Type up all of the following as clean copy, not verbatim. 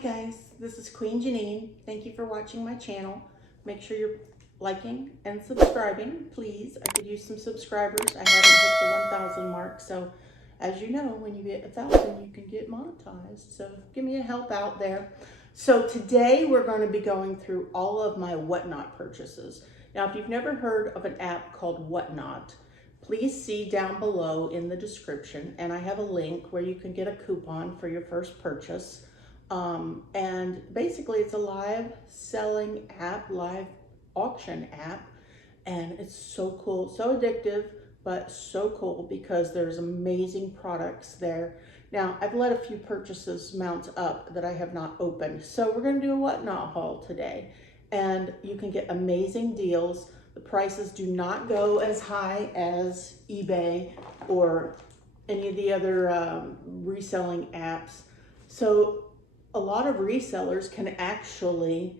guys, this is Queen Janine. Thank you for watching my channel. Make sure you're liking and subscribing, please. I could use some subscribers. I haven't hit the 1,000 mark, so as you know, when you get 1,000, you can get monetized. So give me a help out there. So today we're going to be going through all of my Whatnot purchases. Now, if you've never heard of an app called Whatnot, please see down below in the description, and I have a link where you can get a coupon for your first purchase. And basically it's a live selling app, live auction app, and it's so cool, so addictive, but so cool because there's amazing products there. Now, I've let a few purchases mount up that I have not opened, so we're going to do a Whatnot haul today, and you can get amazing deals. The prices do not go as high as eBay or any of the other reselling apps. So a lot of resellers can actually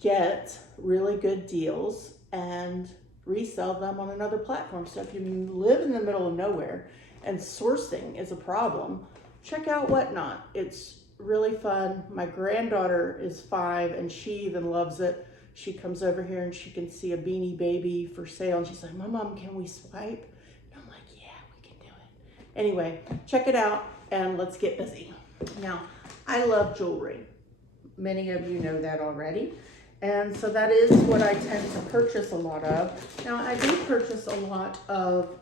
get really good deals and resell them on another platform. So if you live in the middle of nowhere and sourcing is a problem, check out Whatnot. It's really fun. My granddaughter is 5 and she even loves it. She comes over here and she can see a Beanie Baby for sale and she's like, Mom, can we swipe? And I'm like, yeah, we can do it. Anyway, check it out and let's get busy. Now, I love jewelry. Many of you know that already. And so that is what I tend to purchase a lot of. Now, I do purchase a lot of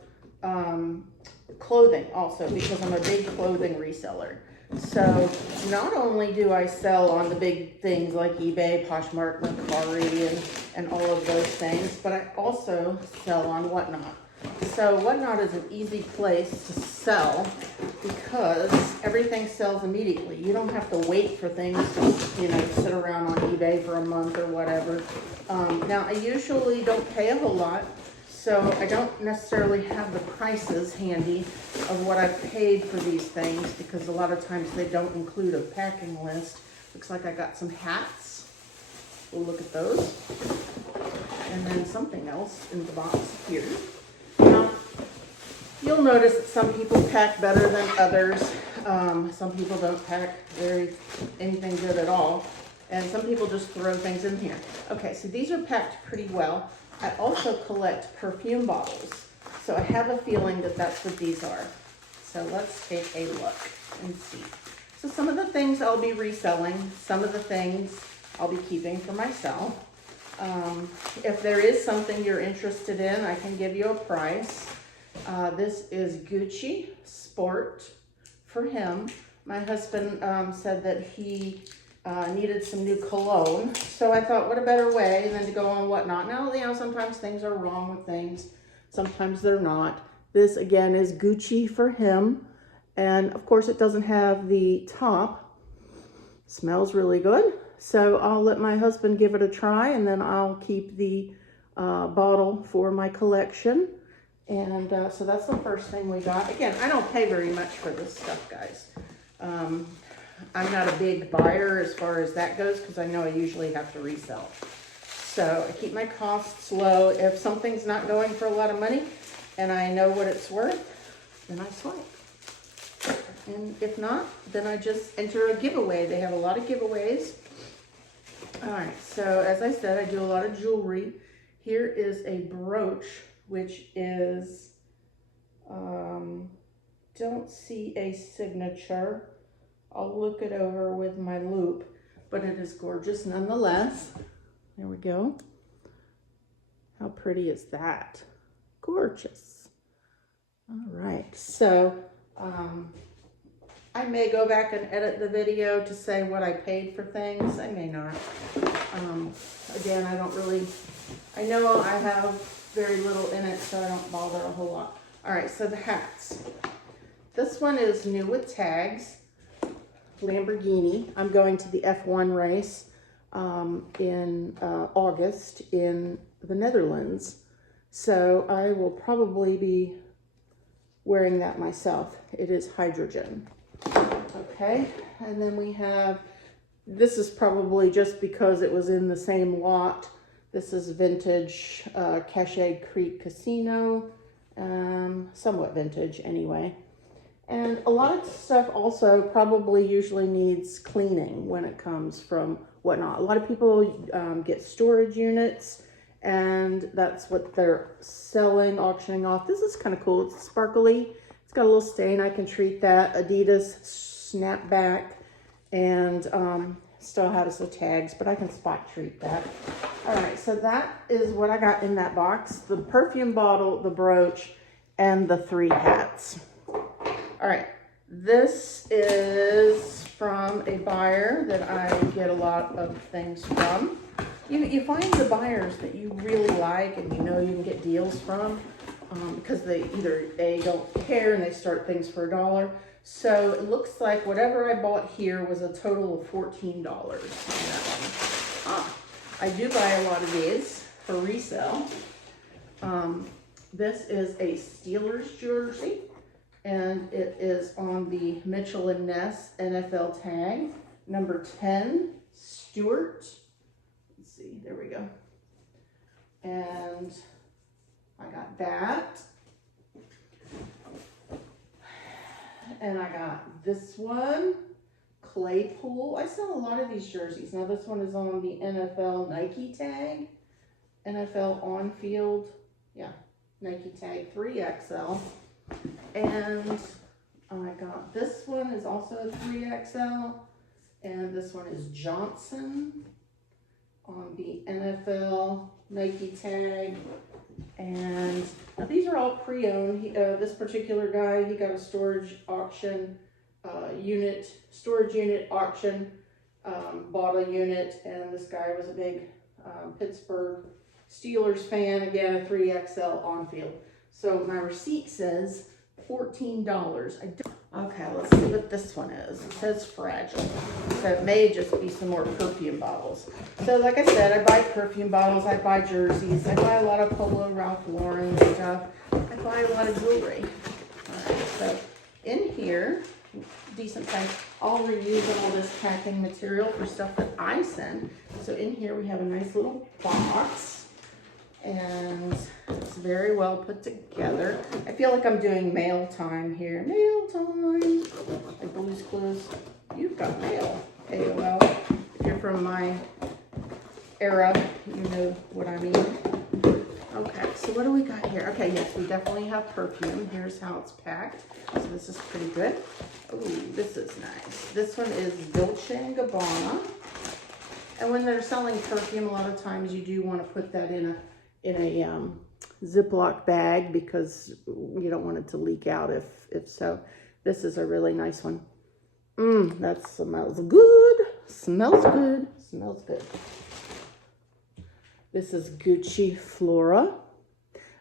clothing also because I'm a big clothing reseller. So not only do I sell on the big things like eBay, Poshmark, Mercari, and all of those things, but I also sell on Whatnot. So Whatnot is an easy place to sell because everything sells immediately. You don't have to wait for things to, you know, sit around on eBay for a month or whatever. Now, I usually don't pay a whole lot, so I don't necessarily have the prices handy of what I've paid for these things because a lot of times they don't include a packing list. Looks like I got some hats. We'll look at those. And then something else in the box here. Now, you'll notice that some people pack better than others. Some people don't pack anything good at all. And some people just throw things in here. Okay, so these are packed pretty well. I also collect perfume bottles. So I have a feeling that that's what these are. So let's take a look and see. So some of the things I'll be reselling. Some of the things I'll be keeping for myself. If there is something you're interested in, I can give you a price. This is Gucci Sport for him. My husband said that he needed some new cologne. So I thought, what a better way than to go on Whatnot. Now, you know, sometimes things are wrong with things. Sometimes they're not. This, again, is Gucci for him. And, of course, it doesn't have the top. Smells really good. So I'll let my husband give it a try, and then I'll keep the bottle for my collection. And so that's the first thing we got. Again, I don't pay very much for this stuff, guys. I'm not a big buyer as far as that goes because I know I usually have to resell. So I keep my costs low. If something's not going for a lot of money and I know what it's worth, then I swipe. And if not, then I just enter a giveaway. They have a lot of giveaways. All right, so as I said, I do a lot of jewelry. Here is a brooch, which is, don't see a signature. I'll look it over with my loupe, but it is gorgeous nonetheless. There we go. How pretty is that? Gorgeous. All right, so I may go back and edit the video to say what I paid for things. I may not. Again, I know I have very little in it, so I don't bother a whole lot. All right, so the hats. This one is new with tags. Lamborghini. I'm going to the F1 race in August in the Netherlands. So I will probably be wearing that myself. It is hydrogen. Okay, and then we have, this is probably just because it was in the same lot. This is vintage Cachet Creek Casino, somewhat vintage anyway. And a lot of stuff also probably usually needs cleaning when it comes from whatnot. A lot of people get storage units, and that's what they're selling, auctioning off. This is kind of cool. It's sparkly. It's got a little stain. I can treat that. Adidas snapback, and still has the tags, but I can spot treat that. All right, so that is what I got in that box. The perfume bottle, the brooch, and the 3 hats. All right, this is from a buyer that I get a lot of things from. You find the buyers that you really like and you know you can get deals from because they either A, don't care and they start things for $1. So it looks like whatever I bought here was a total of $14 on that one. I do buy a lot of these for resale. This is a Steelers jersey, and it is on the Mitchell & Ness NFL tag, number 10, Stewart. Let's see, there we go. And I got that. And I got this one, Claypool. I sell a lot of these jerseys. Now this one is on the NFL Nike tag, NFL on field, yeah, Nike tag 3XL. And I got this one is also a 3XL, and this one is Johnson on the NFL Nike tag. And now these are all pre-owned. This particular guy, he got a storage unit auction, bought a unit, and this guy was a big Pittsburgh Steelers fan, again, a 3XL on field. So my receipt says $14. Okay, let's see what this one is. It says fragile. So it may just be some more perfume bottles. So like I said, I buy perfume bottles, I buy jerseys, I buy a lot of Polo Ralph Lauren stuff. I buy a lot of jewelry. All right, so in here, decent size, I'll reuse all this packing material for stuff that I send. So in here we have a nice little box. And it's very well put together. I feel like I'm doing mail time here. Mail time. Like Blue's Clues. You've got mail, AOL. If you're from my era, you know what I mean. Okay, so what do we got here? Okay, yes, we definitely have perfume. Here's how it's packed. So this is pretty good. Oh, this is nice. This one is Dolce & Gabbana. And when they're selling perfume, a lot of times you do want to put that in a Ziploc bag because you don't want it to leak out if so. This is a really nice one. That smells good. Smells good. Smells good. This is Gucci Flora.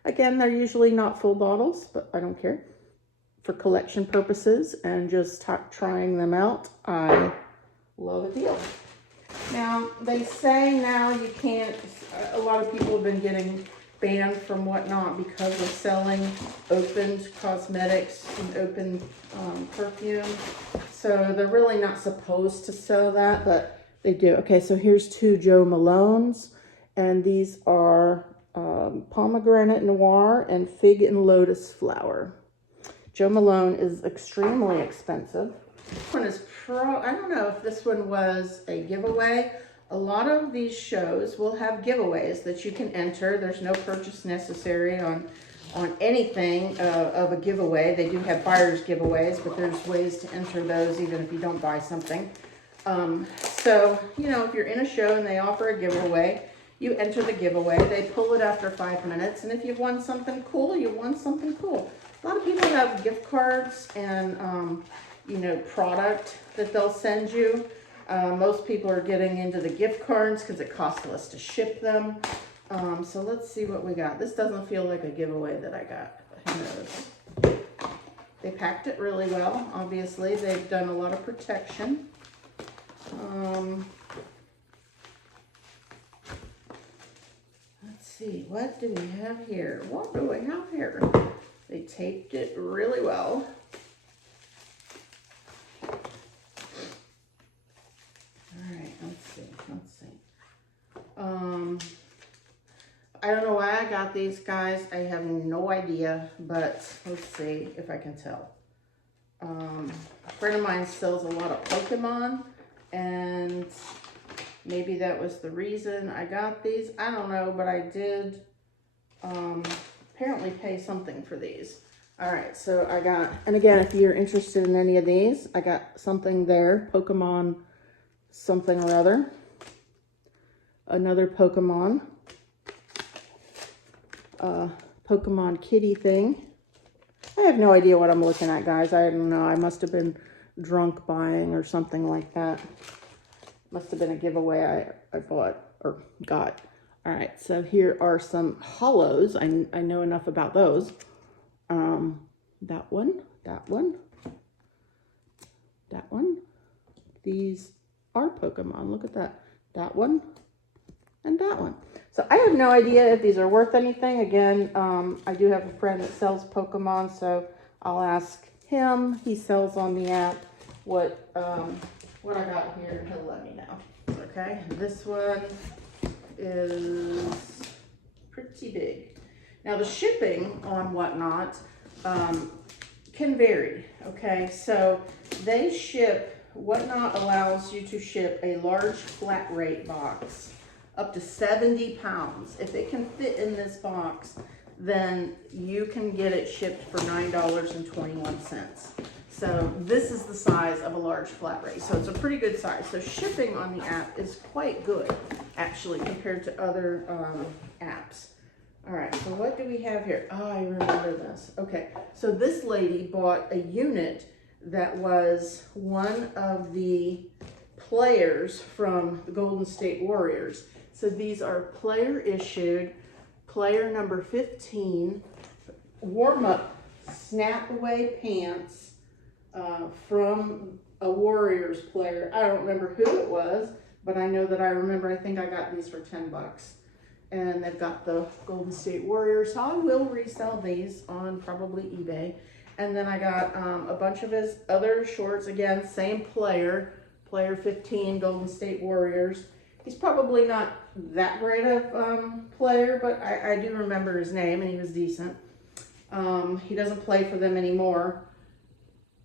Again, they're usually not full bottles, but I don't care. For collection purposes and just trying them out, I love a deal. Now, they say now you can't, a lot of people have been getting banned from whatnot because of selling opened cosmetics and open perfume. So they're really not supposed to sell that, but they do. Okay, so here's 2 Joe Malones, and these are Pomegranate Noir and Fig and Lotus Flower. Joe Malone is extremely expensive. This one is I don't know if this one was a giveaway. A lot of these shows will have giveaways that you can enter. There's no purchase necessary on anything of a giveaway. They do have buyer's giveaways, but there's ways to enter those even if you don't buy something. So, you know, if you're in a show and they offer a giveaway, you enter the giveaway. They pull it after 5 minutes, and if you've won something cool, you won something cool. A lot of people have gift cards and you know, product that they'll send you. Most people are getting into the gift cards because it costs less to ship them. So let's see what we got. This doesn't feel like a giveaway that I got. Who knows? They packed it really well. Obviously, they've done a lot of protection. Let's see. What do we have here? What do we have here? They taped it really well. I don't know why I got these guys. I have no idea, but let's see if I can tell. A friend of mine sells a lot of Pokemon, and maybe that was the reason I got these. I don't know, but I did apparently pay something for these. All right, so I got, and again, if you're interested in any of these, I got something there, Pokemon something or other. Another Pokemon. Pokemon kitty thing. I have no idea what I'm looking at, guys. I don't know. I must have been drunk buying or something like that. Must have been a giveaway I bought or got. All right, so here are some hollows. I know enough about those. That one, that one, that one. These are Pokemon. Look at that. That one and that one. So I have no idea if these are worth anything. Again, I do have a friend that sells Pokemon, so I'll ask him. He sells on the app what I got here, and he'll let me know. Okay, this one is pretty big. Now the shipping on Whatnot can vary. Okay, so they ship, Whatnot allows you to ship a large flat rate box up to 70 pounds. If it can fit in this box, then you can get it shipped for $9.21. So this is the size of a large flat rate. So it's a pretty good size. So shipping on the app is quite good, actually, compared to other apps. All right, so what do we have here? Oh, I remember this. Okay, so this lady bought a unit that was one of the players from the Golden State Warriors. So these are player issued, player number 15, warm-up snap away pants from a Warriors player. I don't remember who it was, but I know that I remember, I think I got these for 10 bucks. And they've got the Golden State Warriors, so I will resell these on probably eBay. And then I got a bunch of his other shorts, again, same player, player 15, Golden State Warriors. He's probably not that great of player, but I do remember his name, and he was decent. He doesn't play for them anymore.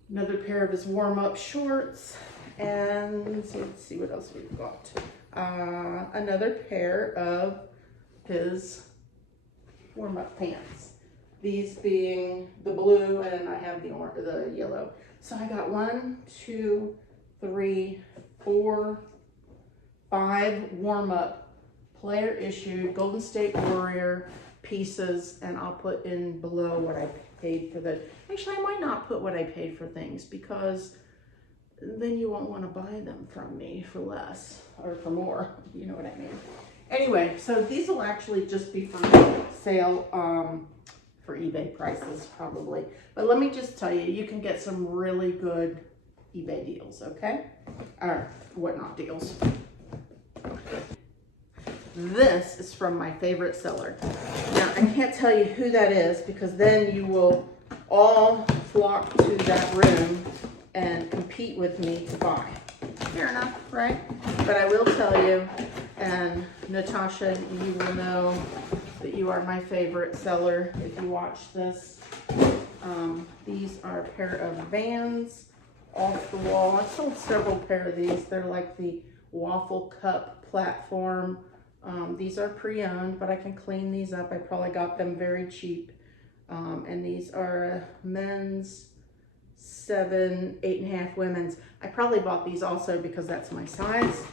Another pair of his warm-up shorts, and let's see what else we've got. Another pair of his warm-up pants. These being the blue, and I have the yellow. So I got 1, 2, 3, 4, 5 warm-up player issued Golden State Warrior pieces, and I'll put in below what I paid for the, actually I might not put what I paid for things, because then you won't want to buy them from me for less or for more, you know what I mean. Anyway, so these will actually just be for sale for eBay prices probably. But let me just tell you, you can get some really good eBay deals, okay? Or Whatnot deals. This is from my favorite seller. Now, I can't tell you who that is, because then you will all flock to that room and compete with me to buy. Fair enough, right? But I will tell you, and Natasha, you will know that you are my favorite seller if you watch this. These are a pair of Vans off the wall. I've sold several pair of these. They're like the waffle cup platform. These are pre-owned, but I can clean these up. I probably got them very cheap. And these are men's 7, 8.5 women's. I probably bought these also because that's my size,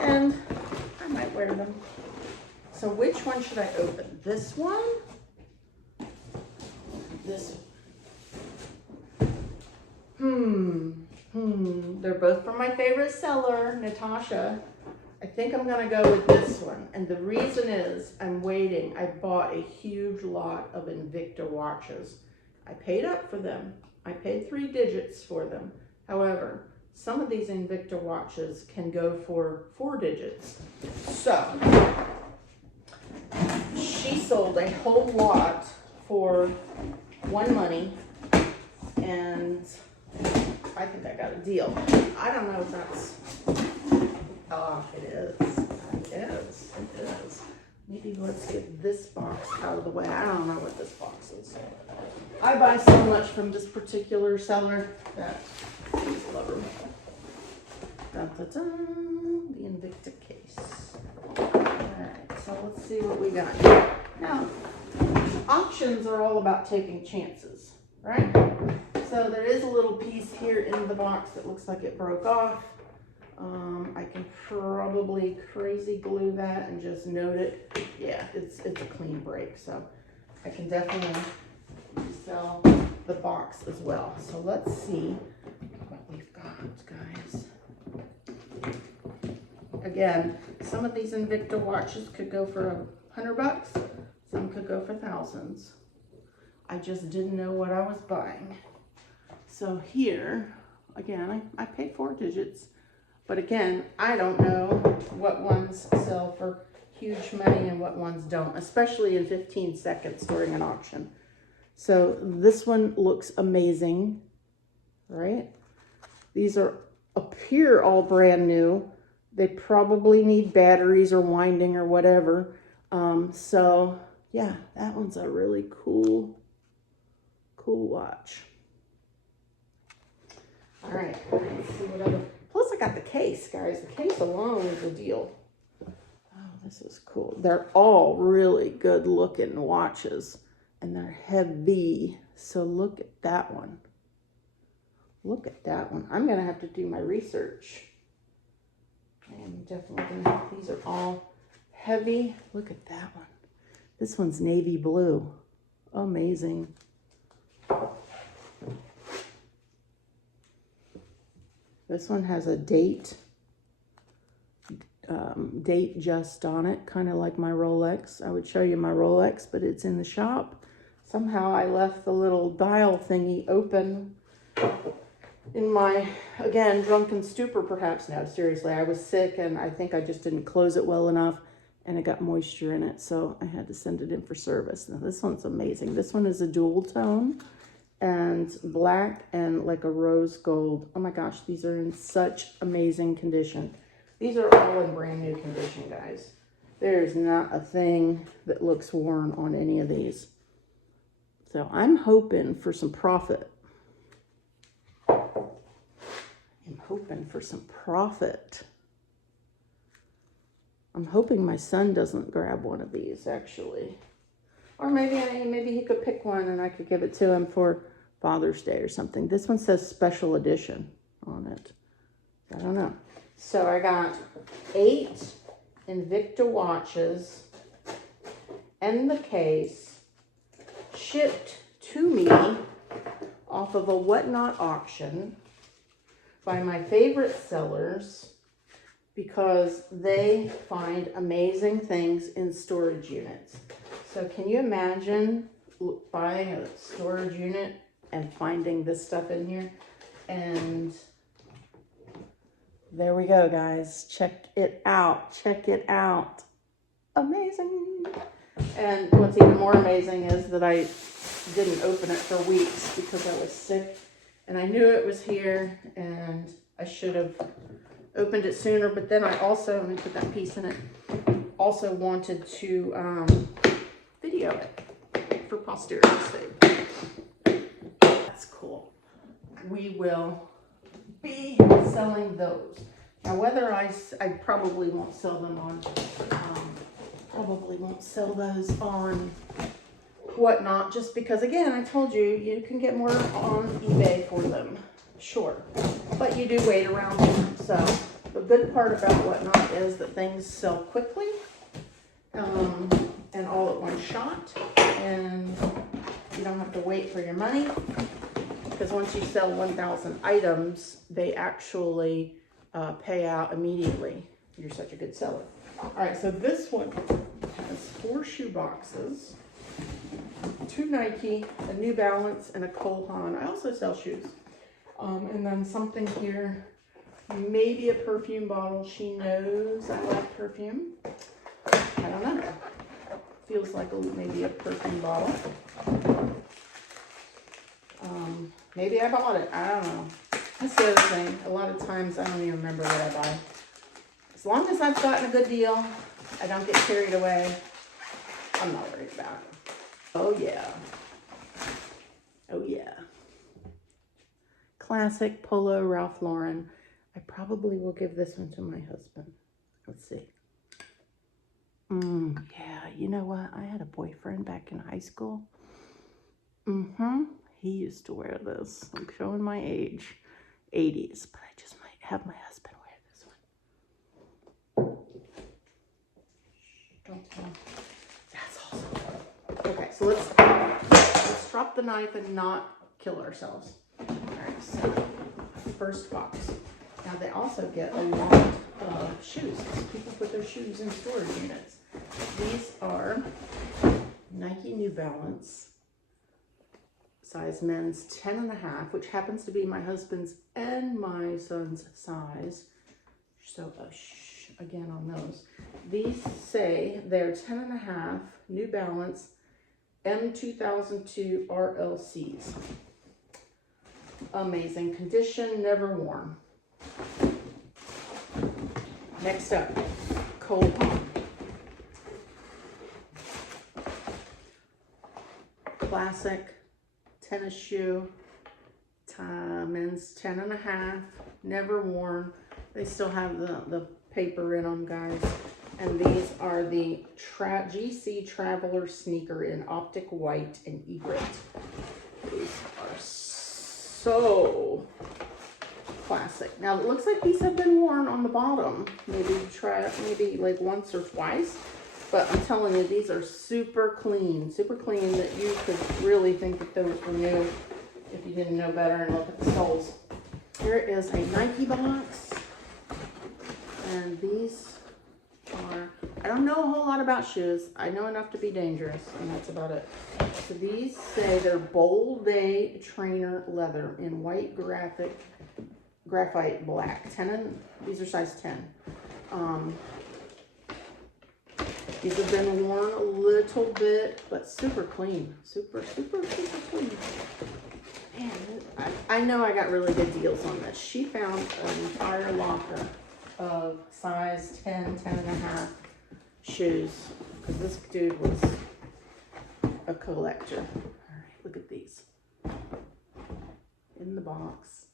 and I might wear them. So which one should I open? This one? This one? They're both from my favorite seller, Natasha. I think I'm gonna go with this one, and the reason is I'm waiting. I bought a huge lot of Invicta watches. I paid up for them. I paid 3 digits for them. However, some of these Invicta watches can go for 4 digits. So she sold a whole lot for one money, and I think I got a deal. I don't know if that's, it is. Maybe let's get this box out of the way. I don't know what this box is. I buy so much from this particular seller that I just love her. Dun, dun, dun, the Invicta case. Alright, so let's see what we got here. Now, auctions are all about taking chances, right? So there is a little piece here in the box that looks like it broke off. I can probably crazy glue that and just note it. Yeah, it's a clean break, so I can definitely sell the box as well. So let's see what we've got, guys. Again, some of these Invicta watches could go for $100, some could go for thousands. I just didn't know what I was buying. So here, again, I paid 4 digits, but again, I don't know what ones sell for huge money and what ones don't, especially in 15 seconds during an auction. So this one looks amazing, right? These appear all brand new. They probably need batteries or winding or whatever. So yeah, that one's a really cool watch. All right, let's see what other. Plus, I got the case, guys. The case alone is a deal. Oh, this is cool. They're all really good looking watches, and they're heavy. So look at that one. Look at that one. I'm gonna have to do my research. I am definitely gonna. These are all heavy. Look at that one. This one's navy blue. Amazing. This one has a date just on it, kind of like my Rolex. I would show you my Rolex, but it's in the shop. Somehow I left the little dial thingy open in my, again, drunken stupor perhaps. No, seriously, I was sick and I think I just didn't close it well enough and it got moisture in it, so I had to send it in for service. Now this one's amazing. This one is a dual tone and black and like a rose gold. Oh my gosh, these are in such amazing condition. These are all in brand new condition, guys. There's not a thing that looks worn on any of these. So I'm hoping for some profit. I'm hoping for some profit. I'm hoping my son doesn't grab one of these, actually. Or maybe he could pick one and I could give it to him for Father's Day or something. This one says special edition on it. I don't know. So I got 8 Invicta watches and the case shipped to me off of a Whatnot auction by my favorite sellers because they find amazing things in storage units. So can you imagine buying a storage unit and finding this stuff in here? And there we go, guys. Check it out. Check it out. Amazing. And what's even more amazing is that I didn't open it for weeks because I was sick. And I knew it was here and I should have opened it sooner. But then I also, let me put that piece in it, also wanted to video it for posterity's sake. That's cool. We will be selling those. Now whether I probably won't sell them on, probably won't sell those on Whatnot, just because again, I told you, you can get more on eBay for them, sure. But you do wait around them. So the good part about Whatnot is that things sell quickly and all at one shot, and you don't have to wait for your money. Because once you sell 1,000 items, they actually pay out immediately. You're such a good seller. All right, so this one has 4 shoe boxes, 2 Nike, a New Balance, and a Haan. I also sell shoes. And then something here, maybe a perfume bottle. She knows I like perfume. I don't know. Feels like maybe a perfume bottle. Maybe I bought it. I don't know. That's the other thing. A lot of times I don't even remember what I buy. As long as I've gotten a good deal, I don't get carried away, I'm not worried about it. Oh yeah. Oh yeah. Classic Polo Ralph Lauren. I probably will give this one to my husband. Let's see. Yeah, you know what? I had a boyfriend back in high school. He used to wear this. I'm showing my age. 80s, but I just might have my husband wear this one. Don't tell. That's awesome. Okay, so let's drop the knife and not kill ourselves. All right, so first box. Now they also get a lot of shoes. People put their shoes in storage units. These are Nike New Balance size men's 10.5, which happens to be my husband's and my son's size. So again on those. These say they're 10.5 New Balance M2002 RLCs. Amazing condition, never worn. Next up, Haan. Classic tennis shoe, men's 10.5, never worn. They still have the paper in them, guys. And these are the GC Traveler sneaker in Optic White and Egret. These are so classic. Now it looks like these have been worn on the bottom. Maybe like once or twice. But I'm telling you, these are super clean that you could really think that those were new if you didn't know better and look at the soles. Here is a Nike box. And these are, I don't know a whole lot about shoes. I know enough to be dangerous, and that's about it. So these say they're Bold Day Trainer leather in white graphite black. These are size 10. These have been worn a little bit, but super clean. Super clean. Man, I know I got really good deals on this. She found an entire locker of size 10, 10.5 shoes, because this dude was a collector. All right, look at these. In the box.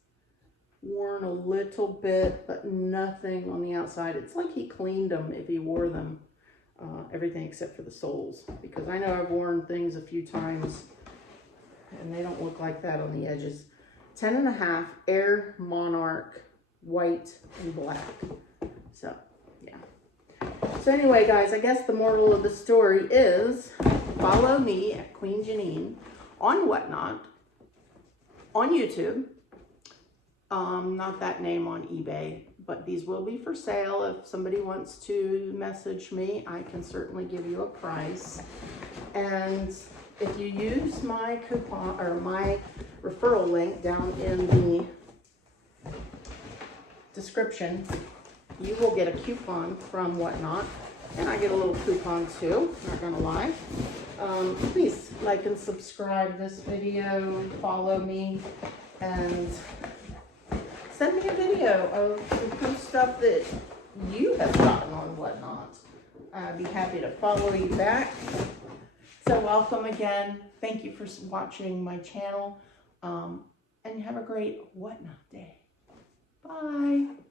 Worn a little bit, but nothing on the outside. It's like he cleaned them if he wore them. Everything except for the soles, because I know I've worn things a few times and they don't look like that on the edges. 10.5 Air Monarch white and black. So yeah. So anyway, guys, I guess the moral of the story is follow me at Queen Janine on Whatnot, on YouTube. Not that name on eBay, but these will be for sale. If somebody wants to message me, I can certainly give you a price. And if you use my coupon or my referral link down in the description, you will get a coupon from Whatnot. And I get a little coupon too, not gonna lie. Please like and subscribe this video, follow me, and send me a video of some cool stuff that you have gotten on Whatnot. I'd be happy to follow you back. So welcome again. Thank you for watching my channel. And have a great Whatnot day. Bye.